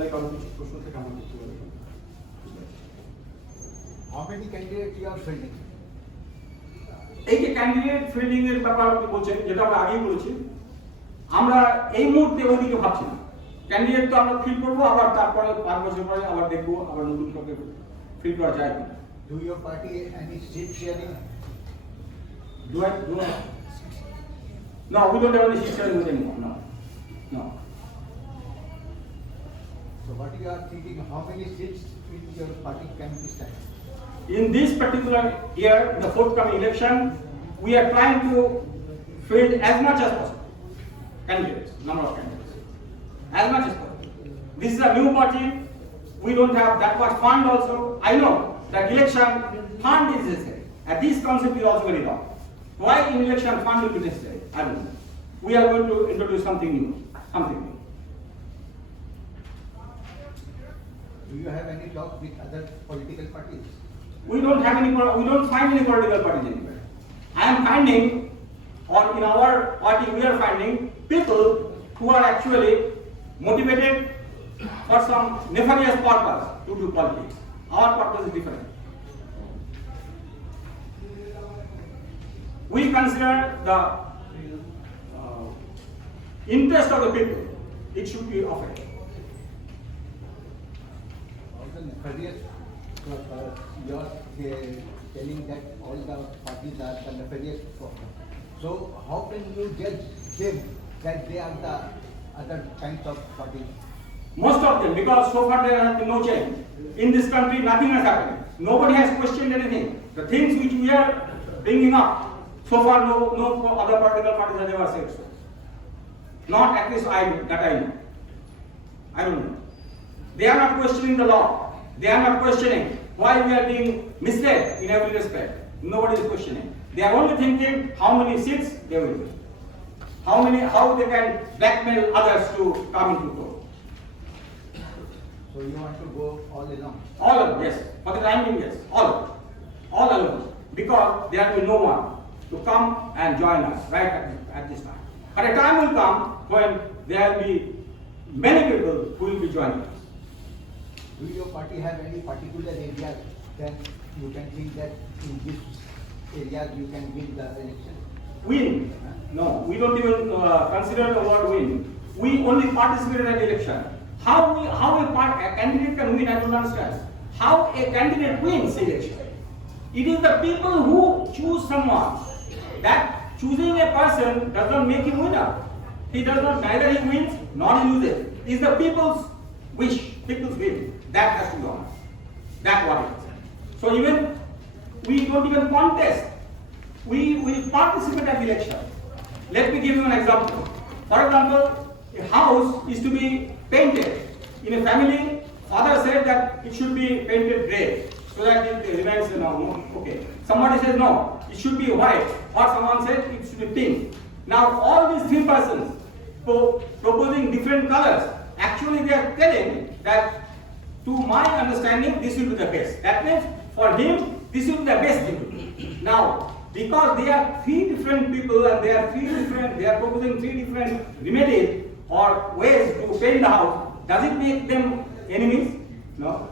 জানি কারণ কিছু প্রশ্ন থেকে আমার কিছু বলে। How many candidates you are fielding? এই যে ক্যান্ডিডেট ফিল্ডিং এর ব্যাপার আপনি বলছেন, যেটা আমরা আগেই বলেছি, আমরা এই মুহূর্তে ওইদিকে ভাবছি না। ক্যান্ডিডেট তো আমরা ফিল করবো, আবার তারপরে 5 বছর পরে আবার দেখবো আবার নতুন কাউকে ফিল করা যায় কিনা। Do your party any seat sharing? Do I? No, we don't have any seat sharing with anyone. No, no. So what you are thinking, how many seats in your party can be stand? In this particular year, the forthcoming election, we are trying to field as much as possible candidates, number of candidates, as much as possible. This is a new party. We don't have that much fund also. I know that election fund is necessary, and this concept is also very wrong. Why in election fund will be necessary? I don't know. We are going to introduce something new, something new. Do you have any talk with other political parties? We don't have any. We don't find any political parties anywhere. I am finding, or in our party, we are finding people who are actually motivated for some nefarious purpose to do politics. Our purpose is different. We consider the interest of the people. It should be offered. Also nefarious, you are telling that all the parties are the nefarious. So how can you judge them that they are the other kinds of parties? Most of them, because so far there has been no change. In this country, nothing has happened. Nobody has questioned anything. The things which we are bringing up, so far no other political parties has ever said so. Not at least I know. I don't know. They are not questioning the law. They are not questioning why we are being misled in every respect. Nobody is questioning. They are only thinking how many seats they will win. How they can blackmail others to come into court. So you want to go all along? All alone, yes. For the time being, yes. All alone. Because there will be no one to come and join us right at this time. But a time will come when there will be many people who will be joining us. Do your party have any particular area that you can think that in this area you can win the election? Win? No, we don't even consider the word win. We only participate in the election. How a candidate can win, I don't understand. How a candidate wins election? It is the people who choose someone. That choosing a person does not make him winner. He does not, neither he wins nor he loses. It is the people's wish, people's will. That has to be honest. That's what it is. So even we don't even contest. We will participate at the election. Let me give you an example. For example, a house is to be painted. In a family, father said that it should be painted gray so that it remains, okay. Somebody says no, it should be white, or someone says it should be pink. Now all these three persons proposing different colors, actually they are telling that to my understanding this will be the best. That means for him this will be the best thing. Now because they are three different people and they are proposing three different remedies or ways to paint the house, does it make them enemies? No.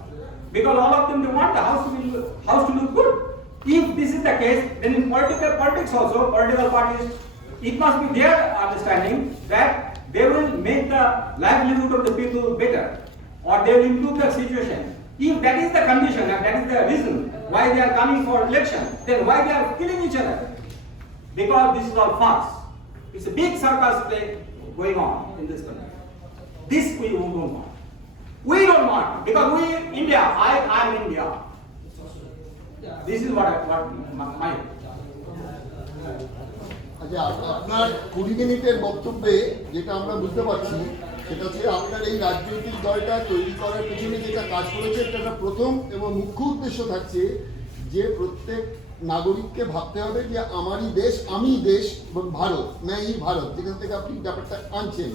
Because all of them, they want the house to look good. If this is the case, then in politics also, political parties, it must be their understanding that they will make the livelihood of the people better, or they will improve the situation. If that is the condition and that is the reason why they are coming for election, then why they are killing each other? Because this is all farce. It's a big circus play going on in this country. This we don't want. We don't want, because we, India, I am India. This is what my আচ্ছা, আপনার 20 মিনিটের বক্তব্যে যেটা আমরা বুঝতে পারছি সেটা হচ্ছে আপনার এই রাজনৈতিক দলটা তৈরি করার পিছনে যেটা কাজ করেছে এটা প্রথম এবং মুখ্য উদ্দেশ্য থাকছে যে প্রত্যেক নাগরিককে ভাবতে হবে যে আমারই দেশ, আমি দেশ এবং ভারত, না এই ভারত, যেখান থেকে আপনি ব্যাপারটা আনছেন,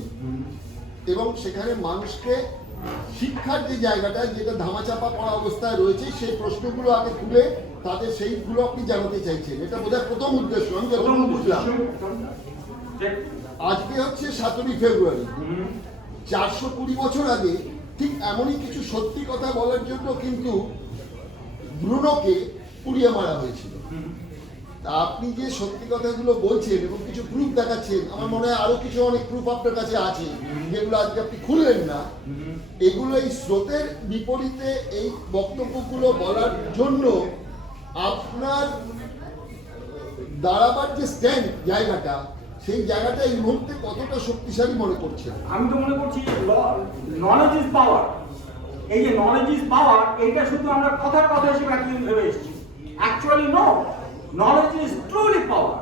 এবং সেখানে মানুষকে শিক্ষার যে জায়গাটা যেটা ধামাচাপা পড়া অবস্থায় রয়েছে সেই প্রশ্নগুলো আগে তুলে তাদের সেইগুলো আপনি জানাতে চাইছেন। এটা বোধহয় প্রথম উদ্দেশ্য, আমি যতটুকু বুঝলাম। আজকে হচ্ছে 17 ফেব্রুয়ারি। 420 বছর আগে ঠিক এমনই কিছু সত্যি কথা বলার জন্য কিন্তু ব্রুনোকে পুড়িয়ে মারা হয়েছিল। তা আপনি যে সত্যি কথাগুলো বলছেন এবং কিছু প্রুফ দেখাচ্ছেন, আমার মনে হয় আরো কিছু অনেক প্রুফ আপনার কাছে আছে যেগুলো আজকে আপনি খুললেন না, এগুলো এই স্রোতের বিপরীতে এই বক্তব্যগুলো বলার জন্য আপনার দাঁড়াবার যে স্ট্যান্ড জায়গাটা, সেই জায়গাটা এই মুহূর্তে কতটা শক্তিশালী মনে করছেন? আমি তো মনে করছি নলেজ ইজ পাওয়ার। এই যে নলেজ ইজ পাওয়ার, এইটা শুধু আমরা কথার কথা হিসেবে একদিন ভেবে এসেছি। Actually no, knowledge is truly power.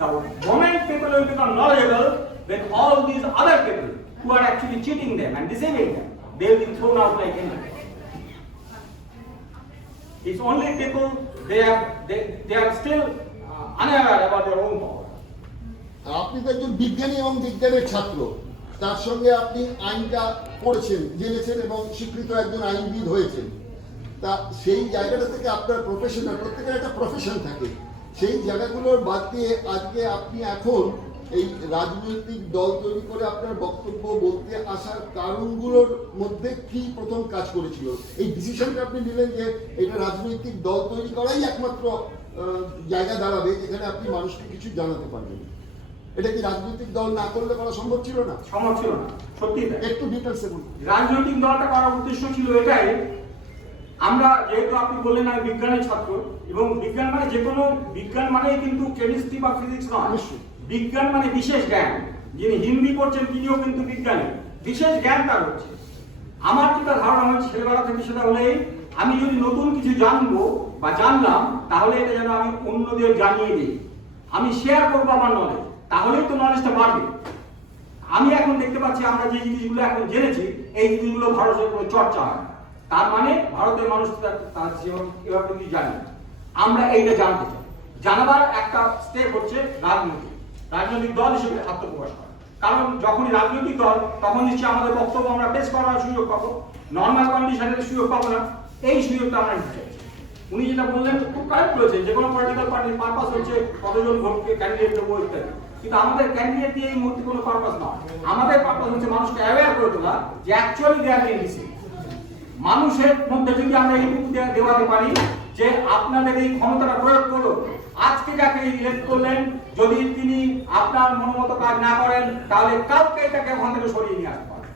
The moment people will become knowledgeable, when all these other people who are actually cheating them and deceiving them, they will be thrown out like anything. It's only people they are still unaware about their own power. আপনি তো একজন বিজ্ঞানী এবং বিজ্ঞানের ছাত্র, তার সঙ্গে আপনি আইনটা পড়েছেন, জেনেছেন এবং স্বীকৃত একজন আইনবিদ হয়েছেন। তা সেই জায়গাটা থেকে আপনার প্রফেশনাল, প্রত্যেকের একটা প্রফেশন থাকে, সেই জায়গাগুলোর বাদ দিয়ে আজকে আপনি এখন এই রাজনৈতিক দল তৈরি করে আপনার বক্তব্য বলতে আসার কারণগুলোর মধ্যে কি প্রথম কাজ করেছিল? এই ডিসিশনটা আপনি নিলেন যে এটা রাজনৈতিক দল তৈরি করাই একমাত্র জায়গা দাঁড়াবে যেখানে আপনি মানুষকে কিছু জানাতে পারবেন। এটা কি রাজনৈতিক দল না করলে করা সম্ভব ছিল না? সম্ভব ছিল না, সত্যি তাই। একটু ডিটেলসে বলুন। রাজনৈতিক দলটা করার উদ্দেশ্য ছিল এটাই, আমরা যেহেতু আপনি বললেন আমি বিজ্ঞানের ছাত্র, এবং বিজ্ঞান মানে যে কোনো বিজ্ঞান মানেই কিন্তু কেমিস্ট্রি বা ফিজিক্স নয়। বিজ্ঞান মানে বিশেষ জ্ঞান। যিনি হিন্দি পড়ছেন তিনিও কিন্তু বিজ্ঞানী, বিশেষ জ্ঞান তার হচ্ছে। আমার যেটা ধারণা হয়েছে ছেলেবেলা থেকে সেটা হলে আমি যদি নতুন কিছু জানবো বা জানলাম, তাহলে এটা যেন আমি অন্যদের জানিয়ে দিই, আমি শেয়ার করবো আমার নলেজ, তাহলেই তো নলেজটা বাড়বে। আমি এখন দেখতে পাচ্ছি আমরা যে জিনিসগুলো এখন জেনেছি, এই জিনিসগুলো ভারতের কোনো চর্চা হয় না। তার মানে ভারতের মানুষ তার জীবন এভাবে কিন্তু জানে। আমরা এইটা জানতে চাই। জানাবার একটা স্টেপ হচ্ছে রাজনৈতিক দল হিসেবে আত্মপ্রকাশ করা। কারণ যখনই রাজনৈতিক দল, তখন নিশ্চয়ই আমাদের বক্তব্য আমরা পেশ করার সুযোগ পাবো, নর্মাল কন্ডিশনের সুযোগ পাবো না। এই সুযোগটা আমরা নিতে চাইছি। উনি যেটা বললেন খুব কারেক্ট বলেছেন, যে কোনো পলিটিক্যাল পার্টির পারপাস হচ্ছে কতজন ভোটকে ক্যান্ডিডেট দেবো ইত্যাদি। কিন্তু আমাদের ক্যান্ডিডেট দিয়ে এই মুহূর্তে কোনো পারপাস নয়। আমাদের পারপাস হচ্ছে মানুষকে অ্যাওয়্যার করে তোলা যে অ্যাকচুয়ালি দে আর ডিসিভ। মানুষের মধ্যে যদি আমরা এইটুকু দেওয়াতে পারি যে আপনাদের এই ক্ষমতাটা প্রয়োগ করুন, আজকে যাকে ইলেক্ট করলেন যদি তিনি আপনার মনোমতো কাজ না করেন, তাহলে কালকে তাকে ওখান থেকে সরিয়ে নিয়ে আসতে পারেন।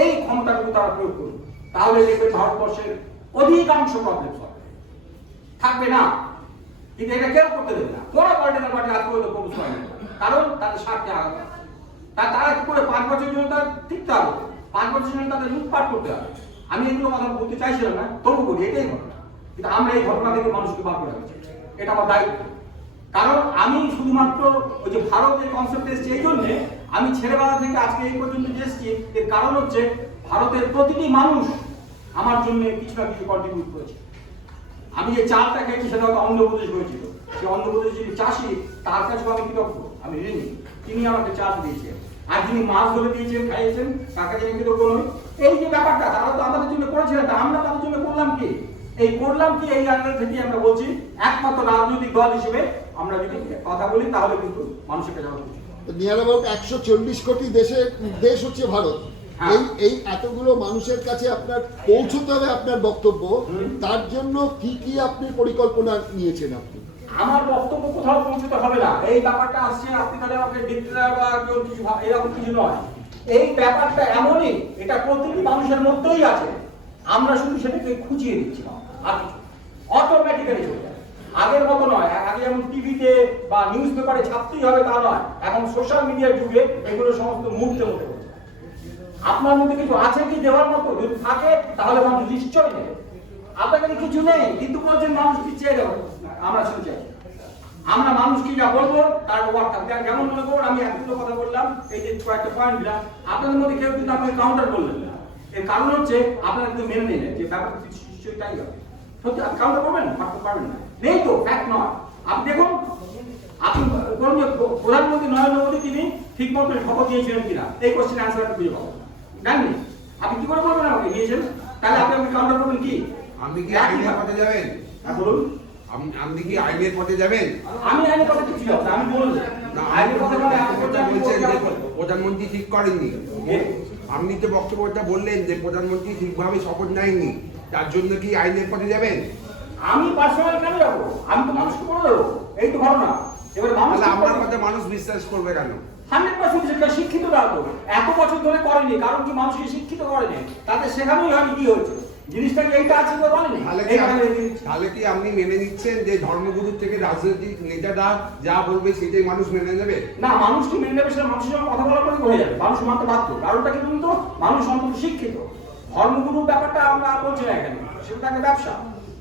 এই ক্ষমতাটুকু তারা প্রয়োগ করুন, তাহলে দেখবেন ভারতবর্ষের অধিকাংশ প্রবলেম থাকবে না। কিন্তু এটা কেউ করতে দেবে না, কোনো পলিটিক্যাল পার্টি আজ পর্যন্ত প্রবেশ করে না। কারণ তাদের স্বার্থে আঘাত, তারা কি করে 5 বছরের জন্য তার টিকতে হবে, 5 বছরের জন্য তাদের লুটপাট করতে হবে। আমি এগুলো কথা বলতে চাইছিলাম না, তবু বলি এটাই ঘটনা। কিন্তু আমরা এই ঘটনা থেকে মানুষকে বার করে রাখছি, এটা আমার দায়িত্ব। কারণ আমি শুধুমাত্র ওই যে ভারতের কনসেপ্ট এসেছি এই জন্যে, আমি ছেলেবেলা থেকে আজকে এই পর্যন্ত এসেছি, এর কারণ হচ্ছে ভারতের প্রতিটি মানুষ আমার জন্য কিছু না কিছু কন্ট্রিবিউট করেছে। আমি যে চালটা খেয়েছি সেটা হয়তো অন্ধ্রপ্রদেশ হয়েছিল, সে অন্ধ্রপ্রদেশ যিনি চাষি তার কাছেও আমি কৃতজ্ঞ, আমি ঋণী, তিনি আমাকে চাল দিয়েছেন। আর যিনি মাছ ধরে দিয়েছেন, খাইয়েছেন, তার কাছে আমি কৃতজ্ঞ নই। এই যে ব্যাপারটা তারা তো আমাদের জন্য করেছিলেন, আমরা তাদের জন্য করলাম কি? এই করলাম কি এই আন্দোলন থেকে আমরা বলছি, একমাত্র রাজনৈতিক দল হিসেবে আমরা যদি কথা বলি তাহলে কিন্তু মানুষের কাছে যাওয়া উচিত। নিয়ার অ্যাবাউট 140 কোটি দেশ হচ্ছে ভারত। এই এতগুলো মানুষের কাছে আপনার পৌঁছতে হবে আপনার বক্তব্য, তার জন্য কি কি আপনি পরিকল্পনা নিয়েছেন? আপনি আমার বক্তব্য কোথাও পৌঁছতে হবে না, এই ব্যাপারটা আসছে আপনি তাহলে আমাকে ডিক্টেটর বা কেউ কিছু এরকম কিছু নয়। এই ব্যাপারটা এমনই, এটা প্রতিটি মানুষের মধ্যেই আছে, আমরা শুধু সেটাকে খুঁজিয়ে দিচ্ছি না, আর অটোমেটিক্যালি চলে যায়। আগের মতো নয়, আগে যেমন টিভিতে বা নিউজ পেপারে ছাপতেই হবে তা নয়, এখন সোশ্যাল মিডিয়ার যুগে এগুলো সমস্ত মুহূর্তের মধ্যে হচ্ছে। আপনার মধ্যে কিছু আছে কি দেওয়ার মতো? যদি থাকে তাহলে মানুষ নিশ্চয়ই নেবে। আপনার কাছে কিছু নেই কিন্তু বলছেন মানুষ কি চেয়ে দেবো, আমরা শুনতে চাই। আমরা মানুষকে যা বলবো তার ওয়ার্ক থাকবে। যেমন মনে করুন আমি এতগুলো কথা বললাম, এই যে কয়েকটা পয়েন্ট দিলাম, আপনাদের মধ্যে কেউ কিন্তু আপনাকে কাউন্টার করলেন না। এর কারণ হচ্ছে আপনারা কিন্তু মেনে নিলেন যে ব্যাপারটা নিশ্চয়ই তাই হবে। সত্যি আপনি কাউন্টার করবেন, পারতে পারবেন না, নেই তো, ফ্যাক্ট নয়। আপনি দেখুন, আপনি বলুন যে প্রধানমন্ত্রী নরেন্দ্র মোদী তিনি ঠিক মতো শপথ দিয়েছিলেন কিনা, এই কোশ্চেন অ্যান্সার আপনি খুঁজে পাবেন জাননি। আপনি কি করে বলবেন আমাকে দিয়েছেন? তাহলে আপনি কাউন্টার করবেন কি? আপনি কি আইনের পথে যাবেন? হ্যাঁ বলুন। আপনি কি আইনের পথে যাবেন? আমি আইনের পথে কিছু যাবো না, আমি বলবো না, আইনের পথে মানে আপনি বলছেন যে প্রধানমন্ত্রী ঠিক করেননি। আপনি তো বক্তব্যটা বললেন যে প্রধানমন্ত্রী ঠিকভাবে শপথ নেয়নি, তার জন্য কি আইনের পথে যাবেন? আমি পার্সোনাল কেন যাবো? আমি তো মানুষকে বলে দেবো, এই তো ঘটনা। এবার মানুষ তাহলে আপনার কথা মানুষ বিশ্বাস করবে কেন? 100% সেটা শিক্ষিত রাখবো। এত বছর ধরে করেনি, কারণ কি মানুষকে শিক্ষিত করেনি, তাদের শেখানোই হয়নি কি হয়েছে জিনিসটা কি এইটা আছে তো বলেনি। তাহলে কি আপনি মেনে নিচ্ছেন যে ধর্মগুরুর থেকে রাজনৈতিক নেতারা যা বলবে সেটাই মানুষ মেনে নেবে? না, মানুষ কি মেনে নেবে সেটা মানুষের সঙ্গে কথা বলার পরে হয়ে যাবে, মানুষ মানতে বাধ্য। কারণটা কি বলুন তো, মানুষ অন্তত শিক্ষিত। ধর্মগুরুর ব্যাপারটা আমরা বলছি না এখানে, সেটা একটা ব্যবসা,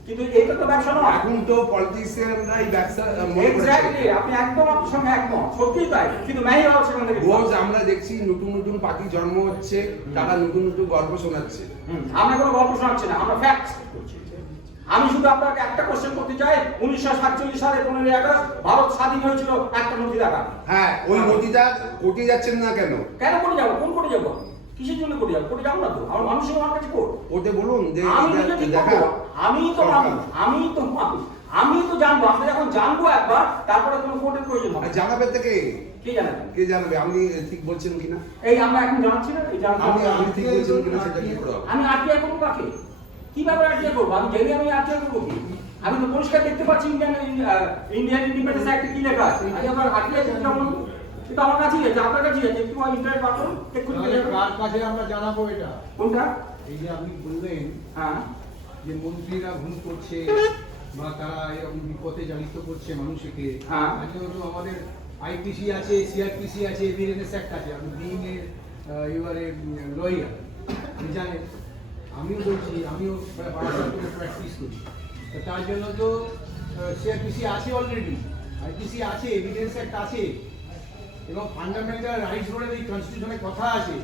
কিন্তু এটা তো ব্যবসা নয়। এখন তো পলিটিশিয়ানরাই ব্যবসা এক্স্যাক্টলি, আপনি একদম আপনার সঙ্গে একমত, সত্যিই তাই। কিন্তু মেহি হওয়া সেখান থেকে রোজ আমরা দেখছি নতুন নতুন পার্টি জন্ম হচ্ছে, তারা নতুন নতুন গল্প শোনাচ্ছে। আমরা কোনো গল্প শোনাচ্ছি না, আমরা ফ্যাক্টস করছি। আমি শুধু আপনাকে একটা কোশ্চেন করতে চাই, 1947 সালে 15ই আগস্ট ভারত স্বাধীন হয়েছিল, একটা নথি দেখা। হ্যাঁ, ওই নদীটা কোর্টে যাচ্ছেন না কেন? কেন করে যাবো? কোন কোর্টে যাবো? কিসের জন্য করে যাবো? কোর্টে যাবো না তো, আমার মানুষের আমার কাছে কোর্ট। ওতে বলুন যে আমি তো মানুষ, আমি তো জানবো। আমরা যখন জানবো একবার, তারপরে কোনো কোর্টের প্রয়োজন হবে। জানাবে থেকে কে জানাবে? কে জানাবে? আপনি ঠিক বলছেন কিনা? এই আমরা এখন জানাচ্ছি না, এই আপনি ঠিক বলছেন কিনা সেটা কি করে হবে? আমি আরটিআই করবো কাকে? কিভাবে আরটিআই করবো? আমি জেনে আমি আরটিআই করবো কি? আমি তো পরিষ্কার দেখতে পাচ্ছি ইন্ডিয়ান ইন্ডিপেন্ডেন্স অ্যাক্টে কি লেখা আছে। আমি আবার আরটিআই করতে যাবো না। কিন্তু আমার কাছেই আছে, আপনার কাছেই আছে, একটু ইন্টারনেট পাঠান, এক্ষুনি পেয়ে যাবেন। কার কাছে আমরা জানাবো এটা? কোনটা? এই যে আপনি বললেন হ্যাঁ, যে মন্ত্রীরা ভুল করছে বা তারা এরকম বিপদে চালিত করছে মানুষকে। হ্যাঁ। আজকে তো আমাদের আইপিসি আছে, সিআরপিসি আছে, এভিডেন্স অ্যাক্ট আছে। আপনি being a you are a lawyer, আপনি জানেন। আমিও বলছি, আমিও বারাসাত করে প্র্যাকটিস করি। তো তার জন্য তো সিআরপিসি আছে অলরেডি, আইপিসি আছে, এভিডেন্স অ্যাক্ট আছে, এবং ফান্ডামেন্টাল রাইটস বলে এই কনস্টিটিউশনে কথা আছে,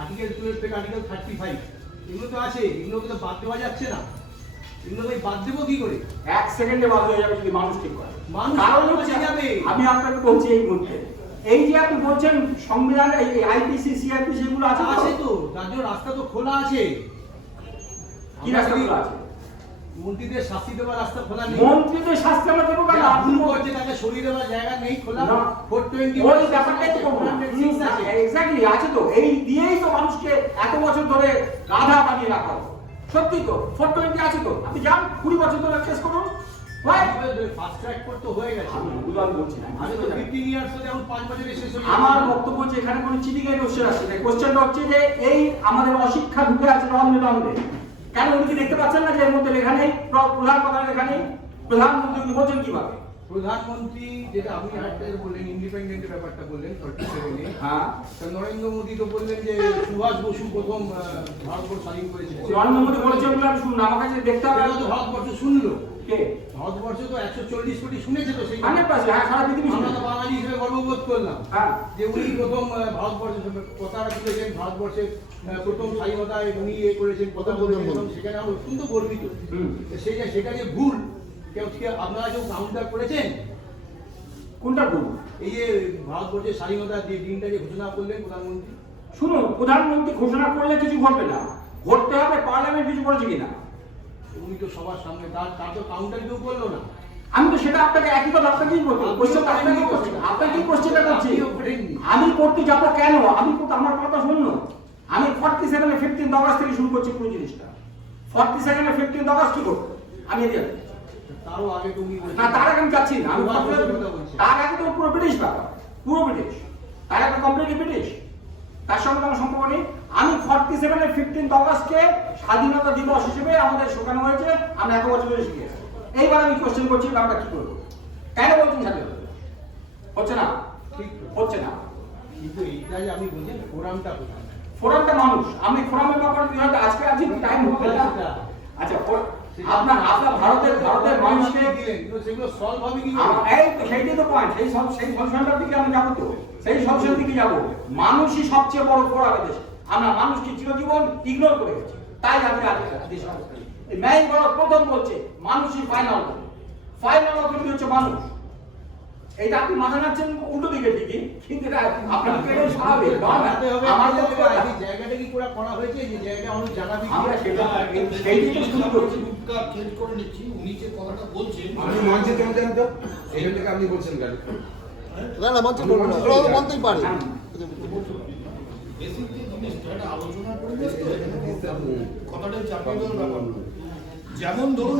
আর্টিকেল 12 থেকে আর্টিকেল 35, এগুলো তো আছে। এগুলোকে তো বাদ দেওয়া যাচ্ছে না। এগুলোকে বাদ দেবো কি করে? এক সেকেন্ডে বাদ হয়ে যাবে যদি মানুষ ঠিক করে। মানুষ কারণ ঠিক হচ্ছে হয়ে যাবে। আমি আপনাকে বলছি এই মুহূর্তে, এই যে আপনি বলছেন সংবিধানে এই আইপিসি সিআরপিসি এগুলো আছে তো? আছে তো, তার জন্য রাস্তা তো খোলা আছে। কি রাস্তা খোলা আছে? মন্ত্রীদের শাস্তি দেওয়ার রাস্তা খোলা নেই। মন্ত্রীদের শাস্তি আমরা দেবো কেন? যারা আপনি ভুল করছে তাকে সরিয়ে দেওয়ার জায়গা নেই খোলা। না। 420 ওই ব্যাপারটাই তো করবো না। 406 আছে। এক্স্যাক্টলি আছে তো, এই দিয়েই তো মানুষকে এত বছর ধরে গাধা বানিয়ে রাখা হলো। সত্যি তো 420 আছে তো, আপনি যান 20 বছর ধরে কেস করুন। ফাস্ট ট্র্যাক কোর্ট তো হয়ে গেছে। আমি বুঝলাম বলছি না, আগে তো 15 ইয়ার্স তো যেমন 5 বছরে শেষ হয়ে আমার যাবে। বক্তব্য হচ্ছে এখানে কোনো চিঠিকাই কোশ্চেন আসছে না। কোশ্চেনটা হচ্ছে যে এই আমাদের অশিক্ষা ঢুকে আছে রন্ধে রন্ধে। কেন উনি কি দেখতে পাচ্ছেন না যে এর মধ্যে লেখা নেই, প্রধান কথা লেখা নেই? প্রধানমন্ত্রী উনি বলছেন কিভাবে? প্রধানমন্ত্রী যেটা আপনি আরেকটা বললেন, ইন্ডিপেন্ডেন্টের ব্যাপারটা বললেন 37-এ। হ্যাঁ, তো নরেন্দ্র মোদী তো বললেন যে সুভাষ বসু প্রথম ভারতবর্ষ স্বাধীন করেছিল। নরেন্দ্র মোদী বলেছেন বলে আমি শুনুন, আমার কাছে দেখতে হবে। সেটা তো ভারতবর্ষ শুনলো। কে? ভারতবর্ষ তো 140 কোটি শুনেছে তো সেই। 100%, হ্যাঁ, সারা পৃথিবী আমরা তো শুনে। বাঙালি হিসেবে গর্ববোধ করলাম হ্যাঁ, যে উনি প্রথম ভারতবর্ষের পতাকা তুলেছেন, ভারতবর্ষের প্রথম স্বাধীনতায় উনি করেছেন, কথা বলেছেন, এবং সেখানে আমরা অত্যন্ত গর্বিত। হুম। তো সেটা যে ভুল, আপনারা কেউ কাউন্টার করেছেন? কোনটা ভুল? এই যে ভারতবর্ষের স্বাধীনতার যে দিনটা যে ঘোষণা করলেন প্রধানমন্ত্রী। শুনুন, প্রধানমন্ত্রী ঘোষণা করলে কিছু ঘটবে না, ঘটতে হবে পার্লামেন্ট কিছু করেছে কিনা। উনি তো সবার সামনে, তার তো কাউন্টার কেউ করলো না। আমি তো সেটা আপনাকে একই কথা আপনাকেই বলবো। আপনাকে কি কোশ্চেনটা করছি? আমি করতে যাবো কেন? আমার কথা শুনুন। আমি 47-এ 15 আগস্ট থেকে শুরু করছি পুরো জিনিসটা। 47-এ 15 আগস্ট কি করবো আমি এদিকে? তারও আগে তুমি না, তার আগে আমি যাচ্ছি না। তার আগে তো পুরো ব্রিটিশ ব্যাপার, পুরো ব্রিটিশ, তার আগে কমপ্লিটলি ব্রিটিশ, তার সঙ্গে কোনো সম্পর্ক নেই। আমি 47-এর 15 আগস্টকে স্বাধীনতা দিবস হিসেবে আমাদের শেখানো হয়েছে, আমরা এত বছর ধরে শিখে আসছি। এইবার আমি কোশ্চেন করছি, আমরা কি করবো? কেন বলছেন স্বাধীনতা হচ্ছে না? ঠিক হচ্ছে না, কিন্তু এইটা যে আপনি বলছেন ফোরামটা কোথায়? ফোরামটা মানুষ। আমি ফোরামের ব্যাপারে হয়তো আজকে টাইম হবে না। আচ্ছা, আপনার ভারতের মানুষকে দিলেন, কিন্তু সেগুলো সলভ হবে কি করে? এই তো সেইটাই তো পয়েন্ট, সেই সলিউশনটার দিকে আমি যাবো তো, সেই সলিউশনের দিকে যাবো। মানুষই সবচেয়ে বড় ফোরাম দেশে। আমরা মানুষকে চিরজীবন ইগনোর করে গেছি, তাই আমি দেশ ন্যায় বড় প্রথম বলছে মানুষই ফাইনাল অথরিটি হচ্ছে মানুষ। এইটা আপনি মাথা নাচ্ছেন উল্টো দিকে ঠিকই, কিন্তু এটা আপনার কেন স্বাভাবিক আমার এই জায়গাটা কি পুরো করা হয়েছে, যে জায়গা অনেক জানাবি আমরা সেটা সেইটাই তো শুরু করছি। চেঞ্জ করে নিচ্ছি। উনি যে কথাটা বলছেন আপনি মঞ্চে কেন দেন তো? এখান থেকে আপনি বলছেন কেন? না না মঞ্চে বলবো না, মঞ্চেই পারে। হ্যাঁ। বেসিক যে জিনিসটা এটা আলোচনা কথাটা চাপিয়ে দেওয়ার ব্যাপার না। যেমন ধরুন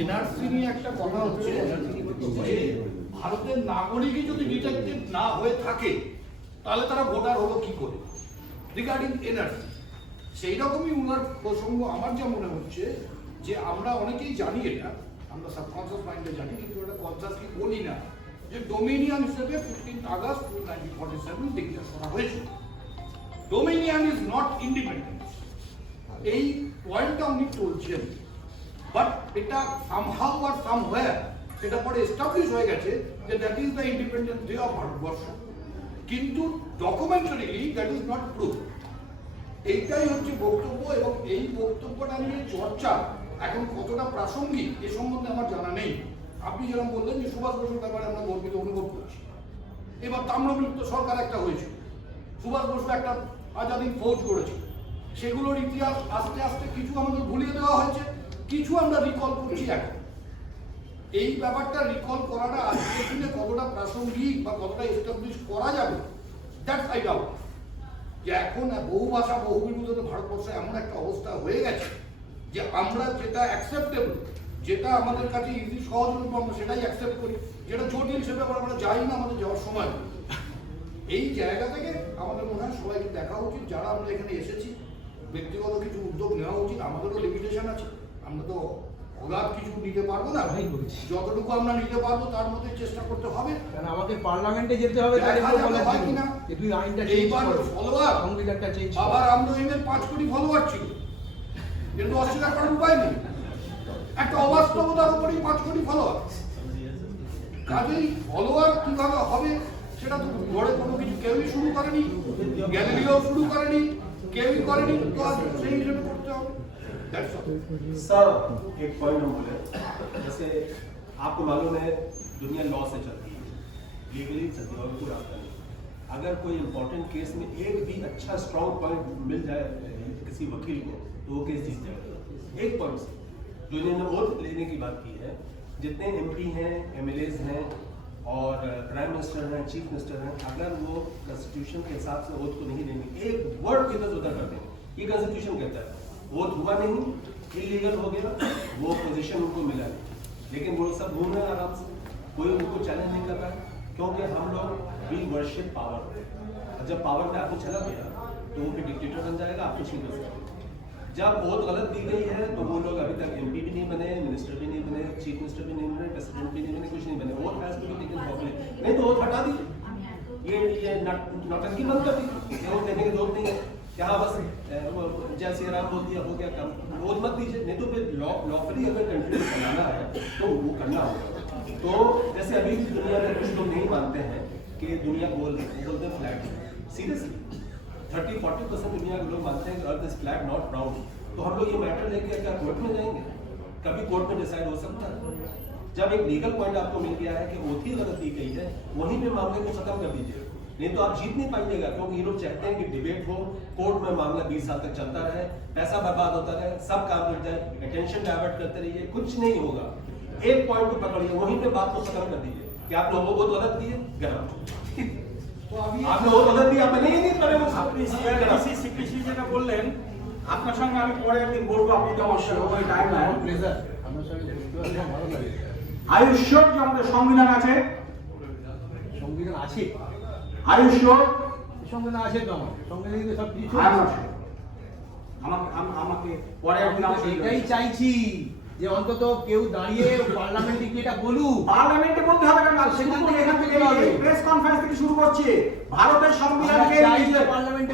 এনআরসি নিয়ে একটা কথা হচ্ছে যে ভারতের নাগরিকই যদি ডিটেক্টেড না হয়ে থাকে তাহলে তারা ভোটার হলো কি করে রিগার্ডিং এনআরসি। সেই রকমই উনার প্রসঙ্গ আমার যা মনে হচ্ছে যে আমরা অনেকেই জানি এটা, আমরা সাবকনসিয়াস মাইন্ডে জানি, কিন্তু এটা কনসিয়াসলি বলি না যে ডোমিনিয়ন হিসেবে 15 আগস্ট 1947 ডিক্লেয়ার করা হয়েছিল। ডোমিনিয়ন ইজ নট ইন্ডিপেন্ডেন্স, এই পয়েন্টটা উনি চলছেন, বাট এটা সামহাউ আর সামওয়্যার এটা পরে এস্টাবলিশ হয়ে গেছে যে that is the independence day of Bharatvarsha, কিন্তু ডকুমেন্টারিলি দ্যাট ইজ নট প্রুফ। এইটাই হচ্ছে বক্তব্য, এবং এই বক্তব্যটা নিয়ে চর্চা এখন কতটা প্রাসঙ্গিক এ সম্বন্ধে আমার জানা নেই। আপনি যেরকম বললেন যে সুভাষ বসুর ব্যাপারে আমরা গর্বিত অনুভব করছি। এবার তাম্রলিপ্ত সরকার একটা হয়েছিল, সুভাষ বসু একটা আজাদিন ফৌজ করেছিল, সেগুলোর ইতিহাস আস্তে আস্তে কিছু আমাদের ভুলিয়ে দেওয়া হয়েছে, কিছু আমরা রিকল করছি এখন। এই ব্যাপারটা রিকল করাটা আজকের দিনে কতটা প্রাসঙ্গিক বা কতটা এস্টাবলিশ করা যাবে দ্যাটস আই ডাউট। যে এখন বহু ভাষা বহু বিরোধী ভারতবর্ষে এমন একটা অবস্থা হয়ে গেছে যে আমরা যেটা অ্যাকসেপ্টেবল, যেটা আমাদের কাছে ইজি সহজরূপ আমরা সেটাই অ্যাকসেপ্ট করি, যেটা জটিল সে ব্যাপারে আমরা যাই না আমাদের যাওয়ার সময়। এই জায়গা থেকে আমাদের মনে হয় সবাইকে দেখা উচিত, যারা আমরা এখানে এসেছি ব্যক্তিগত কিছু উদ্যোগ নেওয়া উচিত। আমাদেরও লিমিটেশন আছে, আমরা তো অগাধ কিছু নিতে পারবো না, যতটুকু আমরা নিতে পারবো তার মধ্যে চেষ্টা করতে হবে। কারণ আমাদের পার্লামেন্টে যেতে হবে, তাহলে দেখা যাবে হয় কিনা। যে তুই আইনটা এইবার ফলোয়ার সংবিধানটা চেঞ্জ আবার আমরহিমের 5 কোটি ফলোয়ার ছিল, কিন্তু অস্বীকার করার উপায় নেই, একটা অবাস্তবতার উপরেই 5 কোটি ফলোয়ার। কাজেই ফলোয়ার কিভাবে হবে সেটা তো গড়ে কোনো কিছু কেউই শুরু করেনি, গ্যালারিও শুরু করেনি, কেউই করেনি, তো সেই হিসেবে করতে হবে। That's all. सर एक पॉइंट हम बोले, जैसे आपको मालूम है दुनिया लॉ से चलती है, लीगली चलती है और कोई रास्ता नहीं। अगर कोई इम्पोर्टेंट केस में एक भी अच्छा स्ट्रॉन्ग पॉइंट मिल जाए किसी वकील को तो वो केस जीत जाएगा। एक पॉइंट से जो इन्होंने वोट लेने की बात की है, जितने एमपी हैं, एमएलएज हैं और प्राइम मिनिस्टर हैं, चीफ मिनिस्टर हैं, अगर वो कॉन्स्टिट्यूशन के हिसाब से वोट को नहीं देंगे, एक वर्ड इधर उधर कर देंगे, ये कॉन्स्टिट्यूशन कहता है। वोट हुआ नहीं, इलीगल हो गया, वो पोजीशन उनको मिला नहीं, लेकिन वो सब घूम रहे हैं आराम से, कोई उनको चैलेंज नहीं कर रहा है, क्योंकि हम लोग वी वर्शिप पावर। जब पावर पे आपको चला गया तो वो फिर डिक्टेटर बन जाएगा, आप कुछ नहीं कर सकते। जब वोट गलत दी गई है तो वो लोग अभी तक एमपी भी नहीं बने, मिनिस्टर भी नहीं बने, चीफ मिनिस्टर भी नहीं बने, प्रेसिडेंट भी नहीं बने, कुछ नहीं बने। Vote has to be taken properly, नहीं तो वोट हटा दीजिए, ये नौटंकी बंद कर दीजिए, वोट देने की जरूरत नहीं है। यहाँ बस जय श्री राम बोल दिया हो गया काम, वोट मत दीजिए, नहीं तो फिर लॉफली अगर कंट्री बनाना है तो वो करना होगा। तो जैसे अभी की दुनिया में कुछ लोग नहीं मानते हैं कि दुनिया बोलते हैं फ्लैट, सीरियसली 30-40% दुनिया के लोग मानते हैं कि earth is flat not round. तो हम लोग ये मैटर लेके क्या कोर्ट में जाएंगे? कभी कोर्ट में डिसाइड हो सकता है। जब एक लीगल पॉइंट आपको मिल गया है कि ओथ ही गलत दी गई है, वहीं पे मामले को खत्म कर दीजिए, नहीं तो आप जीत नहीं पाइएगा। क्योंकि ये लोग चाहते हैं कि डिबेट हो, कोर्ट में मामला 20 साल तक चलता रहे, पैसा बर्बाद होता रहे, सब काम लग जाए, अटेंशन डाइवर्ट करते रहिए, कुछ नहीं होगा। एक पॉइंट को पकड़िए, वहीं पे बात को खत्म कर दीजिए कि आप लोगों को गलत दिए, गलत তো আমি आपने वो गलत दिया, आपने नहीं पड़े वो আপনি সিপিসি যেটা বললেন, আপনার সঙ্গে আমি পরে একদিন বলবো, আপনি তো আমার সময় টাইম নাই। প্লেজার আমার সঙ্গে বলতে পারলে ভালো লাগে। আর ইউ শিওর যে আমাদের সংবিধান আছে? সংবিধান আছে, আর ইউ শিওর? সংবিধান আছে তো, আমার সংবিধান তো সব কিছু আমাকে পরে একদিন আমি তো এটাই চাইছি যে অন্তত কেউ দাঁড়িয়ে পার্লামেন্টে কি এটা বলুক। পার্লামেন্টে বলতে হবে কেন? সেখান থেকে এখান থেকে প্রেস কনফারেন্স থেকে শুরু করছে। ভারতের সংবিধান কে লিখেছে?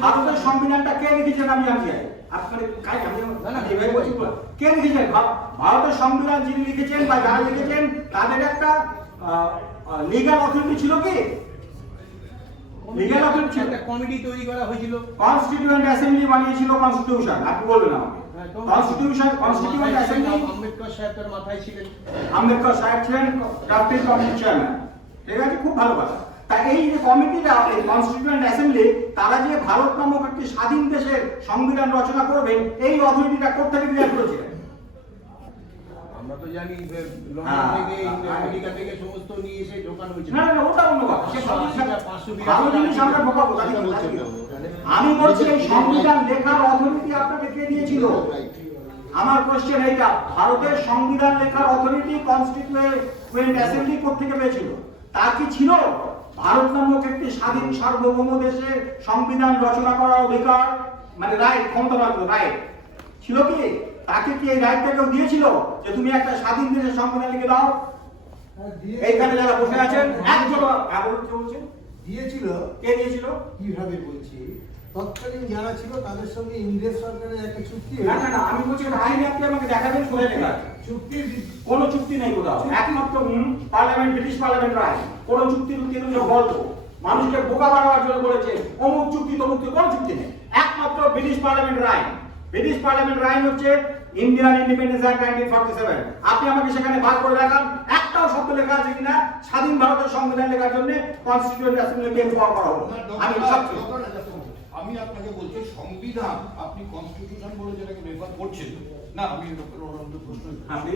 ভারতের সংবিধানটা কে লিখেছেন আমি জানি। আপনার কাজ আমি না এভাবে বলছি, কে লিখেছেন? ভারতের সংবিধান যিনি লিখেছেন বা যারা লিখেছেন তাদের একটা লিগ্যাল অথরিটি ছিল কি? লিগ্যাল অথরিটি একটা কমিটি তৈরি করা হয়েছিল, কনস্টিটিউয়েন্ট অ্যাসেম্বলি বানিয়েছিল কনস্টিটিউশন। আপনি বলবেন আমাকে কনস্টিটিউয়েন্ট অ্যাসেম্বলি। আম্বেদকর সাহেব তার মাথায় ছিলেন, আম্বেদকর সাহেব ছিলেন ড্রাফটিং কমিটির চেয়ারম্যান। ঠিক আছে, খুব ভালো কথা। তা এই যে কমিটিটা, এই কনস্টিটিউয়েন্ট অ্যাসেম্বলি, তারা যে ভারত নামক একটি স্বাধীন দেশের সংবিধান রচনা করবেন, এই অথরিটিটা কোথা থেকে ক্রিয়েট করেছিলেন? আমরা তো জানি যে হ্যাঁ, লন্ডন থেকে হ্যাঁ। আমেরিকা থেকে সমস্ত নিয়ে এসে ঢোকানো হয়েছে। না না না, ওটা অন্য কথা। সে সংবিধান 582 ভালো জিনিস আমরা ঢোকাবো, তাই কি? আমি বলছি এই সংবিধান লেখার অথরিটি আপনাকে কে দিয়েছিল? আমার কোশ্চেন এইটা, ভারতের সংবিধান লেখার অথরিটি কনস্টিটিউয়েন্ট অ্যাসেম্বলি কোত্থেকে পেয়েছিল? তার কি ছিল ভারত নামক একটি স্বাধীন সার্বভৌম দেশে সংবিধান রচনা করার অধিকার, মানে রাইট, ক্ষমতা মাত্র রাইট ছিল কি? তাকে কি এই রাইটটা কেউ দিয়েছিল যে তুমি একটা স্বাধীন দেশের সংবিধান লিখে দাও? এইখানে যারা বসে আছেন একজন বলছেন দিয়েছিল। কে দিয়েছিল? কিভাবে বলছি, তৎকালীন যারা ছিল তাদের সঙ্গে ইংরেজ সরকারের একটা চুক্তি না না না, আমি বলছি আইন আপনি আমাকে দেখাবেন, কোথায় লেখা আছে? চুক্তির কোন চুক্তি নেই কোথাও, একমাত্র পার্লামেন্ট, ব্রিটিশ পার্লামেন্ট রায়। কোন চুক্তি গল্প মানুষকে বোকা বানাবার জন্য বলেছে অমুক চুক্তি তমুক চুক্তি, কোন চুক্তি নেই, একমাত্র ব্রিটিশ পার্লামেন্ট রায়। ব্রিটিশ পার্লামেন্ট রায় হচ্ছে ইন্ডিয়ান ইন্ডিপেন্ডেন্স অ্যাক্ট 1947। আপনি আমাকে সেখানে বার করে দেখান একটাও শব্দ লেখা আছে কিনা স্বাধীন ভারতের সংবিধান লেখার জন্য কনস্টিটিউয়েন্ট অ্যাসেম্বলিকে এম্পাওয়ার করা হলো। আমি সব আমি আপনাকে বলছি সংবিধান, আপনি কনস্টিটিউশন বলে যেটাকে রেফার করছেন না, আমি প্রশ্ন, আপনি